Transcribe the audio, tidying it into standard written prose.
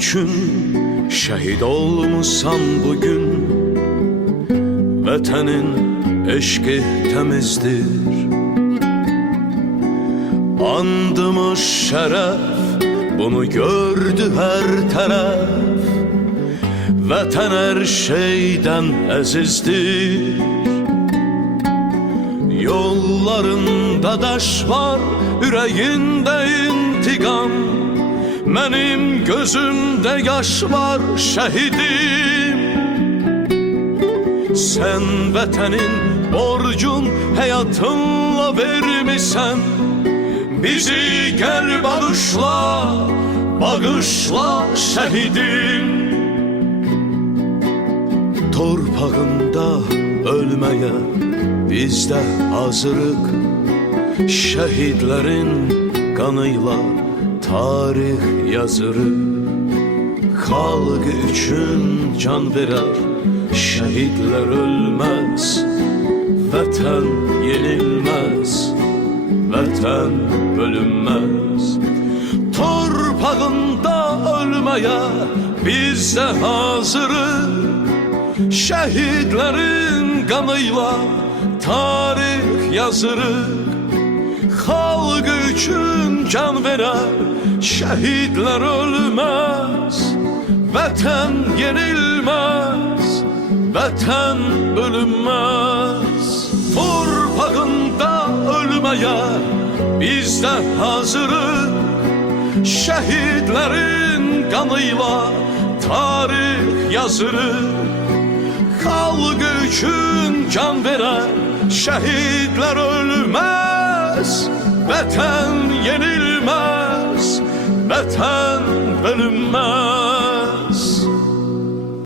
üçün şəhid olmusan bugün. Vətənin eşqi təmizdir, andımız şərəf, bunu gördü hər tərəf. Vətən hər şeydən əzizdir, yollarında daş var, ürəyində intiqam. Mənim gözümdə yaş var, şəhidim. Sən vətənin borcun həyatınla vermisən. Bizi gəl bağışla, bağışla şəhidim. Torpağında ölməyə biz də hazırıq. Şəhidlərin qanıyla tarix yazırıq. Xalq üçün can verər, şəhidlər ölməz. Vətən yenilməz, vətən bölünməz. Torpağında ölməyə biz də hazırıq. Şəhidlərin qanıyla tarix yazırıq. Xalq üçün can verər, şəhidlər ölməz. Vətən yenilməz, vətən bölünməz. Torpağında ölməyə biz də hazırıq. Şəhidlərin qanıyla tarix yazırıq. Xalq üçün can verər, şəhidlər ölməz. Vətən yenilməz, vətən bölünməz.